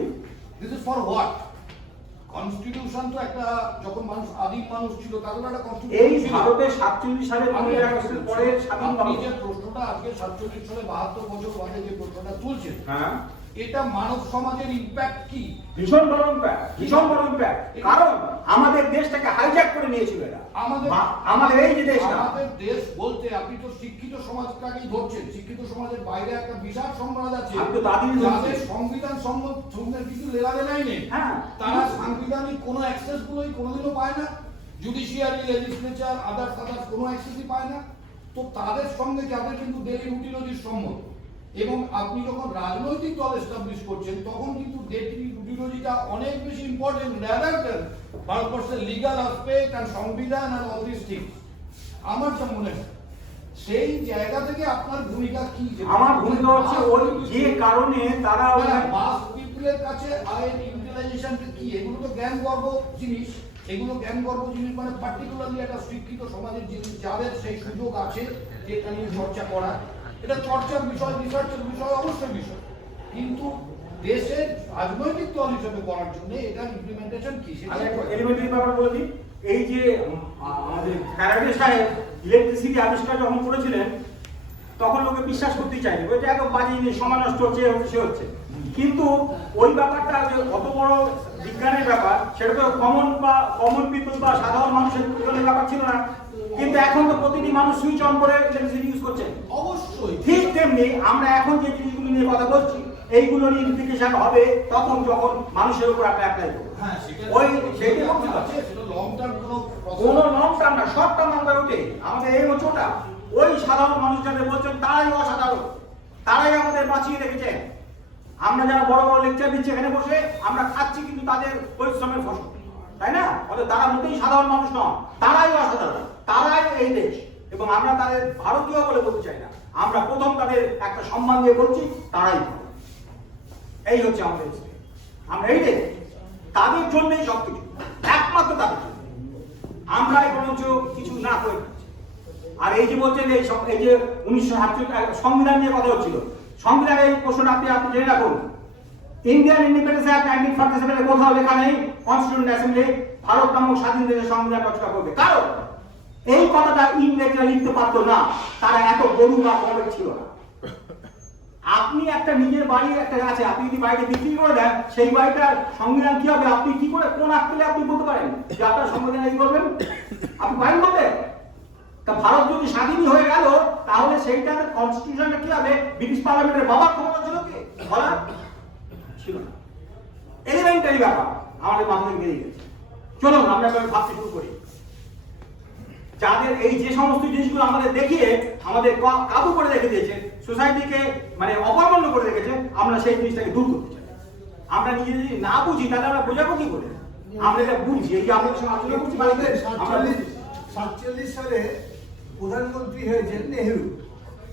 this is for what? Constitution তো একটা, যখন মানুষ আদিম মানুষ ছিল তাদের একটা এই কনস্টিটিউশন ছিল। ভারতে 47 সালে 15 আগস্টের পরে স্বাধীন আপনি ভারত। যে প্রশ্নটা আজকে 47 সালে 72 বছর বাদে যে প্রশ্নটা তুলছেন, হ্যাঁ, এটা মানব সমাজের ইম্প্যাক্ট কি? ভীষণ বড় ইম্প্যাক্ট, ভীষণ বড় ইম্প্যাক্ট। কারণ আমাদের দেশটাকে হাইজ্যাক করে নিয়েছিল এরা। আমাদের এই যে দেশটা, আমাদের দেশ বলতে আপনি তো শিক্ষিত সমাজটাকেই ধরছেন। শিক্ষিত সমাজের বাইরে একটা বিশাল সমাজ আছে আমি তো তাদেরই বলছি। যাদের সংবিধান সম্বন্ধে কিছু লেনাদেনাই নেই। হ্যাঁ। তারা সাংবিধানিক কোনো অ্যাক্সেস গুলোই কোনোদিনও পায় না, জুডিশিয়ারি, লেজিসলেচার, আদার্স কোনো অ্যাক্সেসই পায় না। তো তাদের সঙ্গে যাদের কিন্তু ডেলি রুটিনজির সম্মত, এবং আপনি যখন রাজনৈতিক দল এস্টাবলিশ করছেন তখন কিন্তু ডেলি রুটিনজিটা অনেক বেশি ইম্পর্টেন্ট রাদার দ্যান ভারতবর্ষের লিগাল অ্যাসপেক্ট আর সংবিধান আর অল দিস থিংস। আমার যা মনে হয় সেই জায়গা থেকে আপনার ভূমিকা কি? আমার ভূমিকা হচ্ছে ওই যে কারণে তারা মাস পিপলের কাছে আইন ইউটিলাইজেশন কি, এগুলো তো জ্ঞানগর্ভ জিনিস। এগুলো জ্ঞানগর্ভ জিনিস মানে পার্টিকুলারলি একটা শিক্ষিত সমাজের জিনিস, যাদের সেই সুযোগ আছে যে এটা নিয়ে চর্চা করা, এটা চর্চার বিষয়, রিসার্চের বিষয়, অবশ্যই বিষয়। কিন্তু দেশের রাজনৈতিক দল হিসেবে করার জন্য এটা ইমপ্লিমেন্টেশন কি? আমি একটা এলিমেন্টারি ব্যাপার বলে দিই। এই যে আমাদের ফ্যারাডে সাহেব ইলেকট্রিসিটি আবিষ্কার যখন করেছিলেন তখন লোকে বিশ্বাস করতেই চায়নি, ওইটা একদম বাজে জিনিস, সময় নষ্ট হচ্ছে, সে হচ্ছে। কিন্তু ওই ব্যাপারটা যে অত বড় বিজ্ঞানের ব্যাপার, সেটা তো কমন পিপল বা সাধারণ মানুষের জীবনের ব্যাপার ছিল না। কিন্তু এখন তো প্রতিটি মানুষ সুইচ অন করে ইলেকট্রিসিটি ইউজ করছে। অবশ্যই ঠিক তেমনি আমরা এখন যে জিনিসগুলো নিয়ে কথা বলছি, এইগুলোর ইমপ্লিকেশন হবে তখন যখন মানুষের উপর আমরা অ্যাপ্লাই করবো। হ্যাঁ, সেটা ওই সেইটা বলতে আছে, পারছি। সেটা লং টার্ম কোনো লং টার্ম না, শর্ট টার্ম আমরা ওঠে আমাদের এই হচ্ছে ওটা। ওই সাধারণ মানুষ যাদের বলছেন তারাই অসাধারণ, তারাই আমাদের বাঁচিয়ে রেখেছেন। আমরা যারা বড় বড় লেকচার দিচ্ছি এখানে বসে, আমরা খাচ্ছি কিন্তু তাদের পরিশ্রমের ফসল, তাই না? অর্থাৎ তারা মোটেই সাধারণ মানুষ নন, তারাই অসাধারণ, তারাই এই দেশ। এবং আমরা তাদের ভারতীয় বলে বলতে চাই না, আমরা প্রথম তাদের একটা সম্মান দিয়ে বলছি তারাই ভালো। এই হচ্ছে আমাদের দেশ, আমরা এই দেশ, তাদের জন্যই সবকিছু, একমাত্র তাদের জন্য। আমরাই বরঞ্চ কিছু না করে দিচ্ছি। আর এই যে বলছেন এই যে 1947 সংবিধান নিয়ে কথা হচ্ছিল, সংবিধানের এই প্রশ্নটা আপনি জেনে রাখুন। ইন্ডিয়ান ইন্ডিপেন্ডেন্স অ্যাক্ট 1947 কোথাও লেখা নেই কনস্টিটিউয়েন্ট অ্যাসেম্বলি ভারত নামক স্বাধীন দেশের সংবিধান রচনা করবে। কারণ এই কথাটা ইংরেজরা লিখতে পারতো না, তারা এত গরু বা গবেট ছিল না। আপনি একটা নিজের বাড়ি একটা আছে, আপনি যদি বাড়িতে বিক্রি করে দেন, সেই বাড়িটার সংবিধান কি হবে আপনি কি করে, কোন আক্কেলে আপনি বলতে পারেন যে আপনার সংবিধান এই করবেন? আপনি পারেন বলতে? তা ভারত যদি স্বাধীন হয়ে গেল তাহলে সেইটার কনস্টিটিউশনটা কি হবে? ব্রিটিশ পার্লামেন্টের বাবার ক্ষমতা ছিল কি বলা ছিল না। এলিমেন্টারি ব্যাপার আমাদের মাথা থেকে বেরিয়ে গেছে। চলুন আমরা এবার ভাবতে শুরু করি। যাদের এই যে সমস্ত জিনিসগুলো আমাদের দেখিয়ে আমাদের কাবু করে রেখে দিয়েছে, সোসাইটিকে মানে অকর্মণ্য করে রেখেছে, আমরা সেই জিনিসটাকে দূর করতে চাই। আমরা নিজে যদি না বুঝি তাহলে আমরা বোঝাবো কি করে? আমরা এটা বুঝছি, এই যে আমাদের সঙ্গে আলোচনা করছি বাড়িতে, 47 সালে প্রধানমন্ত্রী হয়েছেন নেহেরু।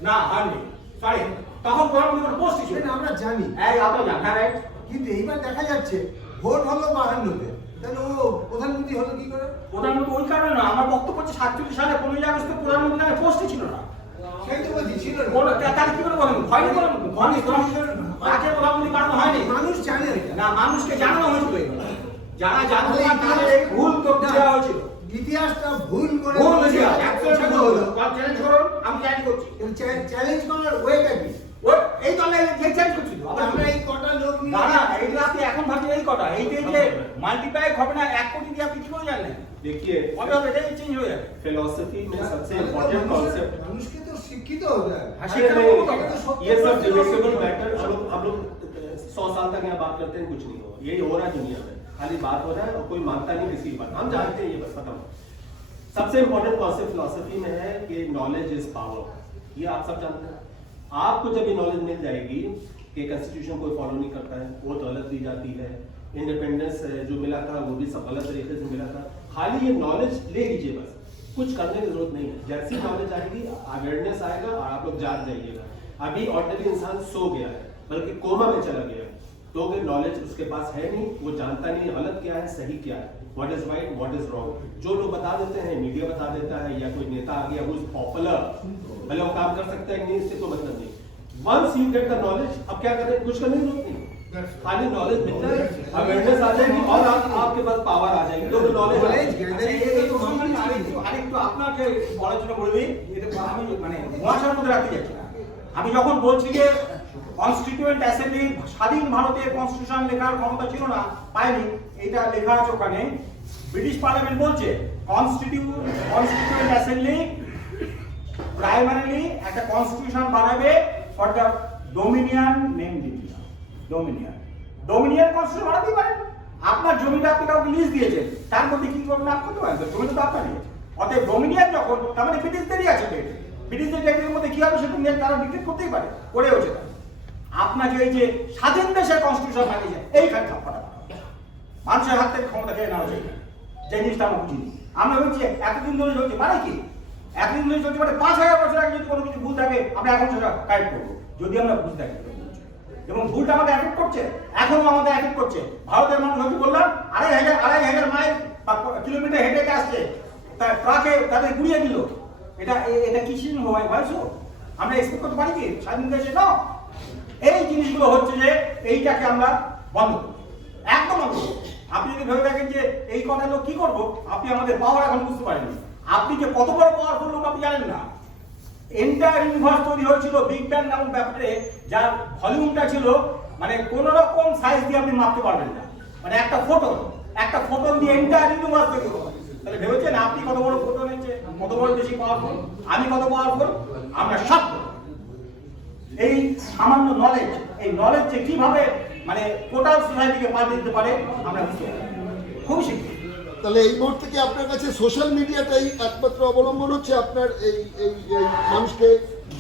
না হয়নি, সরি, তখন প্রধানমন্ত্রী পোস্ট ছিল। আমরা জানি, এই আপনারা জানেন, হ্যাঁ রাইট। কিন্তু এইবার দেখা যাচ্ছে ভোট হলো 52-তে, তাহলে ও প্রধানমন্ত্রী হলো কি করে? প্রধানমন্ত্রী ওই কারণে না, আমার বক্তব্য হচ্ছে 47 সালে 15 আগস্টে প্রধানমন্ত্রী নামে পোস্টই ছিল না। সেই তো বলছি ছিল না। তাহলে কি করে বলেন? হয়নি বলেন? হয়নি তো? তাকে প্রধানমন্ত্রী বানানো হয়নি। মানুষ জানে এটা। না, মানুষকে জানানো হয়েছিল এগুলো। যারা জানতো না তাদের এই ভুল তথ্য দেওয়া হয়েছিল। ইতিহাসটা ভুল করে ভুল হয়েছিল। একশো হলো। চ্যালেঞ্জ করুন, আমি চ্যালেঞ্জ করছি। চ্যালেঞ্জ করার ওয়েটা কি? এই দলে যে চ্যালেঞ্জ করছিল। আমরা এই কটা লোক নিয়ে দাঁড়া, এইটা আপনি এখন ভাবছেন এই কথা। এইটাই যে মাল্টিপ্লাই হবে না 1 কোটি দিয়ে আপনি কি করে জানলেন? देखिए কবে হবে? এটাই চেঞ্জ হয়ে যাবে। फिलोसफी में सबसे इम्पोर्टेंट कॉन्सेप्ट মানুষকে তো শিক্ষিত হতে হবে। হ্যাঁ, अरे শিক্ষা नहीं, করবো তবে। ये सब डिबेटेबल मैटर हम लोग 100 साल तक यहाँ बात करते हैं कुछ नहीं होगा, यही हो रहा है दुनिया में, खाली बात हो रहा है और कोई मानता नहीं किसी की बात, हम जानते हैं ये बस खत्म। सबसे इम्पोर्टेंट कॉन्सेप्ट फिलोसफी में है कि नॉलेज इज पावर, ये आप सब जानते हैं। आपको जब ये नॉलेज मिल जाएगी कि कॉन्स्टिट्यूशन कोई फॉलो नहीं करता है, वोट गलत दी जाती है, इंडिपेंडेंस जो मिला था वो भी सब गलत तरीके से मिला था, खाली ये नॉलेज ले लीजिए बस, कुछ करने की जरूरत नहीं है। जैसी नॉलेज आएगी अवेयरनेस आएगा और आप लोग जाग जाइएगा। अभी ऑर्डिनरी इंसान सो गया है, बल्कि कोमा में चला गया है, तो अगर नॉलेज उसके पास है नहीं, वो जानता नहीं गलत क्या है सही क्या है, what is right what is wrong. जो लोग बता देते हैं, मीडिया बता देता है या कोई नेता आ गया वो पॉपुलर, भले वो काम कर सकते हैं नहीं, इससे तो मतलब नहीं। Once you get the knowledge, अब क्या करें, कुछ करने की जरूरत नहीं, खाली नॉलेज मिल जाए, अवेयरनेस आ जाएगी और आपके पास पावर आ जाएगी। तो नॉलेज আরেকটু আপনাকে বলার জন্য বলে দিই, এটা আমি মানে মহাশয়ের মধ্যে রাখতে যাচ্ছি না। আমি যখন বলছি যে কনস্টিটিউয়েন্ট অ্যাসেম্বলি স্বাধীন ভারতের কনস্টিটিউশন লেখার ক্ষমতা ছিল না, পায়নি, এটা লেখা আছে ওখানে। ব্রিটিশ পার্লামেন্ট বলছে কনস্টিটিউয়েন্ট অ্যাসেম্বলি প্রাইমারিলি একটা কনস্টিটিউশন বানাবে for the dominion name India. Dominion constitution বানাতেই পারেন। আপনার জমিটা আপনি কাউকে লিজ দিয়েছেন, তার মধ্যে কি করবেন না করতে পারেন, জমিটা তো আপনার নিয়েছে। অতএব ডোমিনিয়ন যখন, তার মানে ব্রিটিশদেরই আছে ডেট, ব্রিটিশদের ডেটের মধ্যে কি হবে সেটা নিয়ে তারা ডিক্টেট করতেই পারে, করেওছে তারা। আপনাকে এই যে স্বাধীন দেশের কনস্টিটিউশন বানিয়েছে, এইখানে থাপ্পাটা মানুষের হাত থেকে ক্ষমতা খেয়ে নেওয়া হয়েছে, যে জিনিসটা আমরা বুঝিনি। আমরা বলছি এতদিন ধরে চলছে, মানে কি এতদিন ধরে চলছে মানে 5000 বছর আগে যদি কোনো কিছু ভুল থাকে আমরা এখন সেটা কারেক্ট করবো, যদি আমরা ভুল থাকি। এবং ভুলটা আমাদের এফেক্ট করছে, এখনো আমাদের এফেক্ট করছে। ভারতের মানুষ আমি বললাম 2500 মাইল বা কিলোমিটার হেঁটে হেঁটে আসছে, তার ট্রাকে তাদের গুড়িয়ে দিল। এটা কি ছিল বয়স? আমরা এক্সপেক্ট করতে পারি কি স্বাধীন দেশে? না। এই জিনিসগুলো হচ্ছে যে এইটাকে আমরা বন্ধ করব, একদম বন্ধ করব। আপনি যদি ভেবে থাকেন যে এই কথা লোক কি করবো, আপনি আমাদের পাওয়ার এখন বুঝতে পারেননি। আপনি যে কত বড় পাওয়ারফুল লোক আপনি জানেন না। এন্টায়ার ইউনিভার্স তৈরি হয়েছিল বিগ ব্যাং নামক ব্যাপারে, যার ভলিউমটা ছিল মানে কোন রকম সাইজ দিয়ে আপনি মাপতে পারবেন না। মানে একটা ফোটন দিয়ে এন্টায়ার ইউনিভার্স তৈরি হলো। তাহলে ভেবেছেন আপনি কত বড় ফোটন হচ্ছে, কত বড় বেশি পাওয়ারফুল, আমি কত পাওয়ারফুল? আমরা সব এই সামান্য নলেজ, এই নলেজ যে কিভাবে মানে টোটাল সোসাইটিকে পাল্টে দিতে পারে আমরা বুঝতে পারি, খুব শিখি। তাহলে এই মুহূর্তে কি আপনার কাছে সোশ্যাল মিডিয়াটাই একমাত্র অবলম্বন হচ্ছে আপনার এই এই এই মানুষকে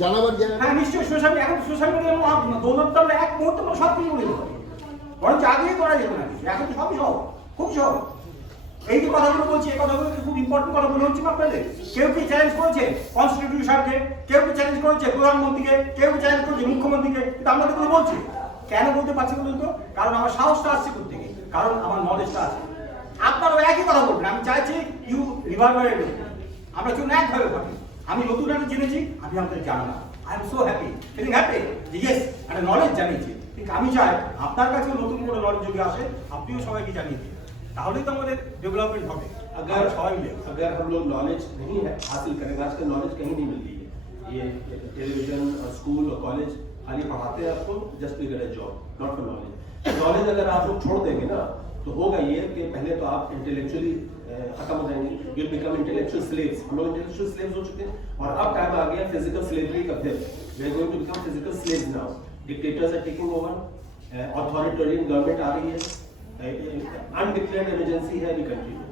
জানাবার জায়গা? হ্যাঁ নিশ্চয়ই, এখন সোশ্যাল মিডিয়ার দৌলতটা আমরা এক মুহূর্তে আমরা সব কিছু বলে দিতে পারি, বরঞ্চ আগেই করা যেত না কিছু, এখন তো সবই সহজ, খুব সহজ। এই যে কথাগুলো বলছি, এই কথাগুলো খুব ইম্পর্টেন্ট কথা বলে হচ্ছে আপনাদের। কেউ কি চ্যালেঞ্জ করেছে কনস্টিটিউশনকে, কেউ কি চ্যালেঞ্জ করেছে প্রধানমন্ত্রীকে, কেউ কি চ্যালেঞ্জ করেছে মুখ্যমন্ত্রীকে, কিন্তু আমরা তো বলছি। কেন বলতে পারছি বলুন তো? কারণ আমার সাহসটা আসছে কোথেকে, কারণ আমার নলেজটা আছে। আপনারাও একই কথা বলবেন। আমি চাইছি ইউ রিভারভারেট, আমরা কেউ একভাবে ভাবি। আমি নতুন একটা জেনেছি, আমি আমাদের জানলাম, I am so happy, feeling happy যে ইয়েস একটা নলেজ জানিয়েছি। ঠিক আমি চাই আপনার কাছেও নতুন করে নলেজ যদি আসে আপনিও সবাইকে জানিয়ে দিন, তাহলেই তো আমাদের ডেভেলপমেंट হবে। अगर हम लोग नॉलेज नहीं है हासिल करेंगे, आजकल नॉलेज कहीं नहीं मिलती है। ये टेलीविजन स्कूल और कॉलेज खाली पढ़ाते हैं आपको just to get a job, not for knowledge. Knowledge अगर आप लोग छोड़ देंगे ना तो होगा ये कि पहले तो आप इंटेलेक्चुअली खत्म हो जाएंगे, you will become intellectual slaves. हम लोग इंटेलेक्चुअल स्लेव्स हो चुके हैं और अब टाइम आ गया फिजिकल स्लेवरी का। फिर we are going to become physical slaves now. Dictators are taking over, authoritarian government आ रही है, अनडिक्लेयर्ड इमरजेंसी है अभी कंट्री में,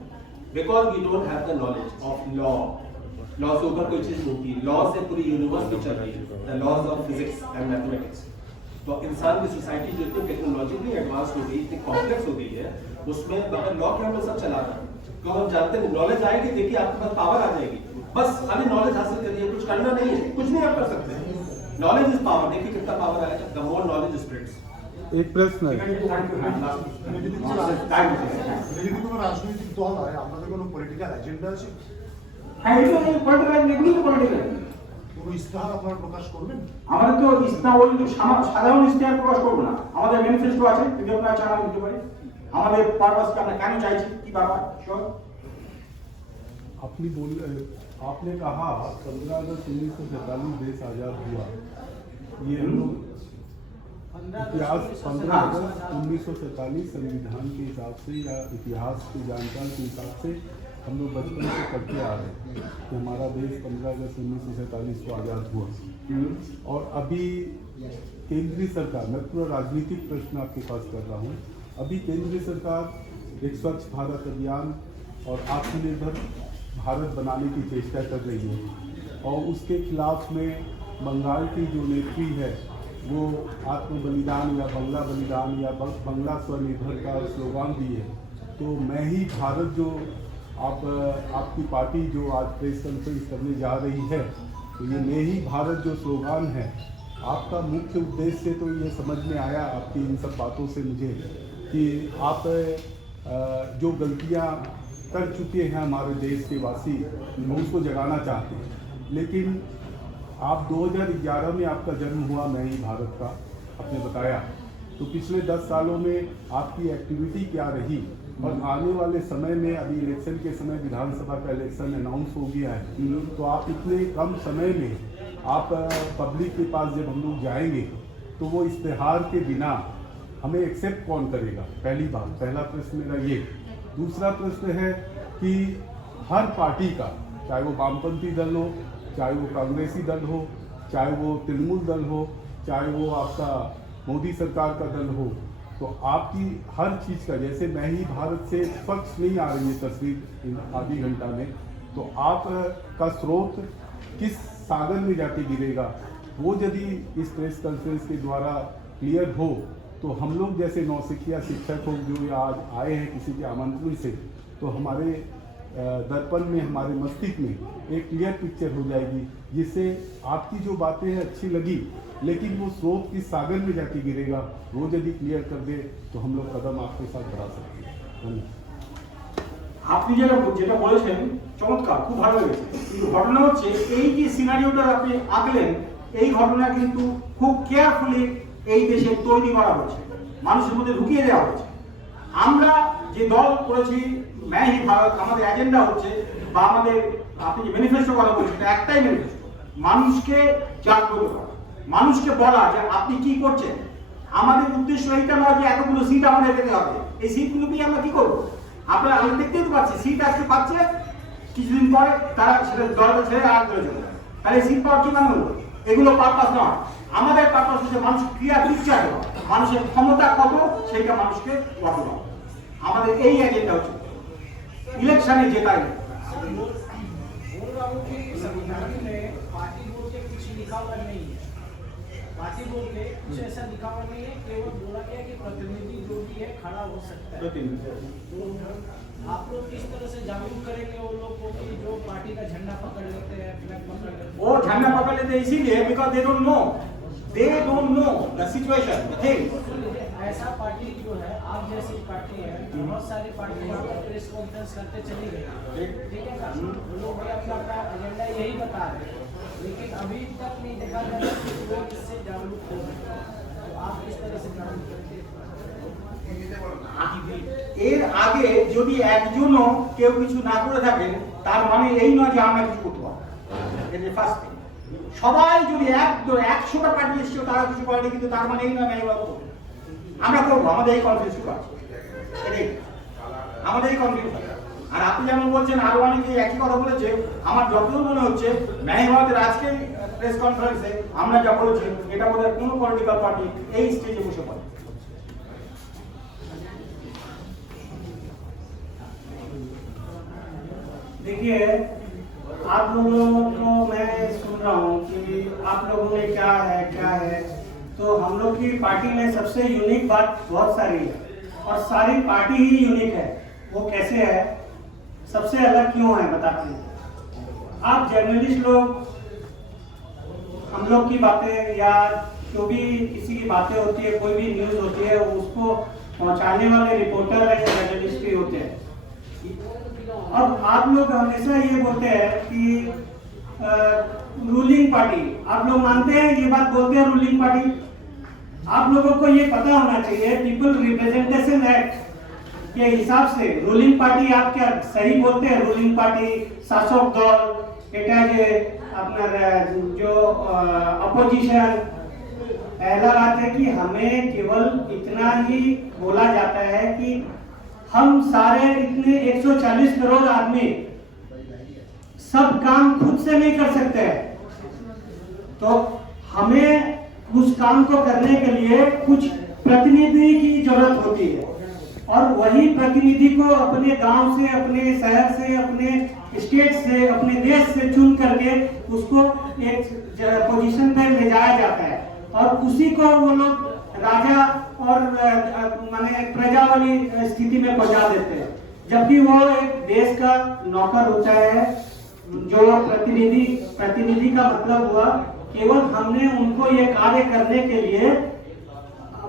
because we don't have the knowledge of law. Law से ऊपर कोई चीज नहीं होती, लॉ से पूरी यूनिवर्स भी चल रही है, the laws of physics and mathematics. तो इंसान की सोसाइटी जो इतनी टेक्नोलॉजिकली एडवांस हो गई, इतनी कॉम्प्लेक्स हो गई है, उसमें बगैर लॉ के हम लोग सब चला रहे हैं। तो हम जानते हैं नॉलेज आएगी, देखिए आपके पास पावर आ जाएगी, बस खाली नॉलेज हासिल करिए, कुछ करना नहीं है, कुछ नहीं आप कर सकते। नॉलेज इज पावर, देखिए कितना पावर आएगा, द मोर नॉलेज स्प्रेड्स। एक प्रश्न है, যদি কোনো রাজনৈতিক দল হয়, আপনাদের কোনো পলিটিক্যাল এজেন্ডা আছে? হ্যাঁ, এই পলিটিক্যাল এগুলো তো পলিটিক্যাল। কোনো ইস্তাহার আপনারা প্রকাশ করবেন? আমাদের তো ইস্তাহার ওই তো সাধারণ ইস্তাহার প্রকাশ করবো না, আমাদের ম্যানিফেস্টো আছে, যদি আপনারা চান আমি দিতে পারি, আমাদের পারপাসকে আমরা কেন চাইছি কি ব্যাপার। आपने कहा 15 अगस्त 1947 देश आजाद हुआ, ये हम लोग इतिहास 15 अगस्त 1947 संविधान के हिसाब से या इतिहास के जानकार के हिसाब से हम लोग बचपन से पढ़ते आ रहे हैं कि हमारा देश 15 अगस्त 1947 को आज़ाद हुआ। और अभी केंद्रीय सरकार, मैं पूरा राजनीतिक प्रश्न आपके पास कर रहा हूँ, अभी केंद्रीय सरकार एक स्वच्छ भारत अभियान और आत्मनिर्भर भारत बनाने की चेष्टा कर रही है, और उसके खिलाफ में बंगाल की जो नेत्री है वो आत्म बलिदान या बंगला बलिदान या बंगला स्वनिर्भर का स्लोगान दी है। तो मैं ही भारत जो आपकी पार्टी जो आज प्रेस कॉन्फ्रेंस करने जा रही है, तो ये मैं ही भारत जो स्लोगान है, आपका मुख्य उद्देश्य तो ये समझ में आया आपकी इन सब बातों से मुझे कि आप जो गलतियाँ कर चुके हैं हमारे देश के वासी, उसको जगाना चाहते हैं। लेकिन आप 2011 में आपका जन्म हुआ, मैं ही भारत का आपने बताया, तो पिछले 10 सालों में आपकी एक्टिविटी क्या रही, और आने वाले समय में अभी इलेक्शन के समय विधानसभा का इलेक्शन अनाउंस हो गया है, तो आप इतने कम समय में आप पब्लिक के पास जब हम लोग जाएंगे तो वो इश्तेहार के बिना हमें एक्सेप्ट कौन करेगा? पहली बात, पहला प्रश्न मेरा ये। दूसरा प्रश्न है कि हर पार्टी का, चाहे वो वामपंथी दल हो, चाहे वो कांग्रेसी दल हो, चाहे वो तृणमूल दल हो, चाहे वो आपका मोदी सरकार का दल हो, तो आपकी हर चीज़ का, जैसे मैं ही भारत से पक्ष नहीं आ रही है तस्वीर आधी घंटा में, तो आप का स्रोत किस सागर में जाके गिरेगा, वो यदि इस प्रेस कॉन्फ्रेंस के द्वारा क्लियर हो तो हम लोग जैसे नौसिखिया शिक्षक हो जो आज आए हैं किसी के आमंत्रण से, तो हमारे दर्पण में, हमारे मस्तिष्क में एक क्लियर पिक्चर हो जाएगी, जिससे आपकी जो बातें हैं अच्छी लगी, लेकिन वो स्रोत किस सागर में जाके गिरेगा वो यदि क्लियर कर दे तो हम लोग कदम आपके साथ बढ़ा सकते हैं। धन्यवाद। আপনি যেটা বলেছেন চমৎকার, খুব ভালো লেগেছে, কিন্তু ঘটনা হচ্ছে এই যে সিনারিওটা আপনি আঁকলেন, এই ঘটনা কিন্তু খুব কেয়ারফুলি এই দেশে তৈরি করা হয়েছে, মানুষের মধ্যে ঢুকিয়ে দেওয়া হয়েছে। আমরা যে দল করেছি मैं ही भारत, আমাদের এজেন্ডা হচ্ছে বা আমাদের আপনি যে ম্যানিফেস্টো কথা বলছেন এটা একটাই ম্যানিফেস্টো, মানুষকে জাগ্রত করা, মানুষকে বলা যে আপনি কি করছেন। আমাদের উদ্দেশ্য এইটা নয় যে এতগুলো সিট আমাদের পেতে হবে, এই সিটগুলো পেয়ে আমরা কি করবো? আপনারা আমি দেখতেই তো পাচ্ছি সিট আজকে পাচ্ছে, কিছুদিন পরে তারা সেটা দলটা ছেড়ে আর চলে যাবে, তাহলে সিট পাওয়ার কি মানে হলো? এগুলো পারপাস নয়, আমাদের পারপাস হচ্ছে মানুষ ক্রিয়া পিকচার দেওয়া, মানুষের ক্ষমতা কত সেইটা মানুষকে বলা, আমাদের এই এজেন্ডা হচ্ছে इलेक्शन जेता है। बोल रहा हूँ कि संविधान में पार्टी बोल के कुछ लिखा हुआ नहीं है, पार्टी बोल के कुछ ऐसा लिखा हुआ नहीं है, केवल बोला गया कि प्रतिनिधि जो भी है खड़ा हो सकता है। तो आप लोग किस तरह से जागरूक करेंगे उन लोग को कि जो पार्टी का झंडा पकड़ लेते हैं, फ्लैग पकड़ लेते हैं? वो झंडा पकड़ लेते हैं इसीलिए because they don't know the situation, the thing. ऐसा पार्टी जो है, आप जैसी पार्टी है, बहुत सारी पार्टी यहाँ पर प्रेस कॉन्फ्रेंस करते चली गई, ठीक है ना? वो लोग भी अपना एजेंडा यही बता रहे हैं, लेकिन अभी तक नहीं देखा जा रहा कि लोग इससे जागरूक हो रहे हैं। तो आप किस तरह से जागरूक करते हैं? এর আগে যদি একজনও কেউ কিছু না করে থাকেন তার মানে এই নয় যে আমরা কিছু করতে পারবো, এটা ফার্স্ট থিং। সবাই যদি 100টা পার্টি এসছে তারা কিছু করেনি, কিন্তু তার মানে এই নয় আমি করবো, আমরা করবো, আমাদের এই কনফিডেন্স আছে, এটাই আমাদের এই কনফিডেন্স আছে। আর আপনি যেমন বলছেন আরো অনেকে একই কথা বলেছে, আমার যতদূর মনে হচ্ছে ন্যায় ভারতের আজকে প্রেস কনফারেন্সে আমরা যা বলেছি এটা বোধহয় কোনো পলিটিক্যাল পার্টি এই স্টেজে বসে পড়ে। देखिए, आप लोगों को मैं सुन रहा हूँ कि आप लोगों में क्या है, तो हम लोग की पार्टी में सबसे यूनिक बात बहुत सारी है, और सारी पार्टी ही यूनिक है। वो कैसे है, सबसे अलग क्यों है बताते हैं। आप जर्नलिस्ट लोग हम लोग की बातें या जो भी किसी की बातें होती है, कोई भी न्यूज़ होती है, उसको पहुंचाने वाले रिपोर्टर या जर्नलिस्ट भी होते हैं। अब आप लोग हमेशा ये बोलते हैं कि रूलिंग पार्टी, आप लोग मानते हैं ये बात, बोलते हैं रूलिंग पार्टी? आप लोगों को ये पता होना चाहिए पीपल रिप्रेजेंटेशन एक्ट के हिसाब से रूलिंग पार्टी आप क्या सही बोलते हैं? रूलिंग पार्टी शासक दल এটা যে আপনার जो अपोजिशन, पहला बात है कि हमें केवल इतना ही बोला जाता है कि हम सारे इतने 140 करोड़ आदमी सब काम खुद से नहीं कर सकते हैं, तो हमें उस काम को करने के लिए कुछ प्रतिनिधि की जरूरत होती है, और वही प्रतिनिधि को अपने गांव से, अपने शहर से, अपने स्टेट से, अपने देश से चुन करके उसको एक पोजीशन पे ले जाया जाता है, और उसी को वो लोग राजा और माने प्रजा वाली स्थिति में पहुंचा देते हैं, जबकि वो एक देश का नौकर होता है। जो प्रतिनिधि का मतलब हुआ केवल हमने उनको ये कार्य करने के लिए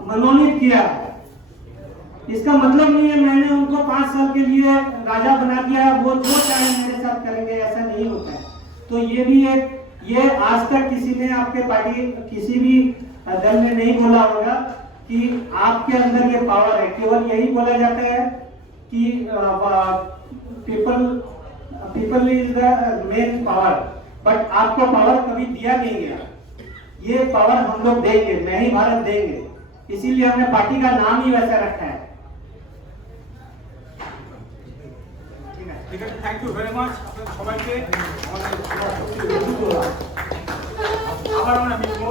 मनोनीत किया है, इसका मतलब नहीं है मैंने उनको 5 साल के लिए राजा बना दिया, वो जो चाहे मेरे साथ करेंगे, ऐसा नहीं होता है। तो ये भी एक, ये आज तक किसी ने आपके पार्टी किसी भी दल ने नहीं बोला होगा कि आपके अंदर ये पावर है, केवल यही बोला जाता है कि people is the main power, but आपको पावर कभी दिया नहीं गया, ये पावर हम लोग देंगे, नई भारत देंगे, इसीलिए हमने पार्टी का नाम ही वैसा रखा है। ঠিক আছে, থ্যাংক ইউ ভেরি মাচ সবাইকে। আবার আমরা মিলবো।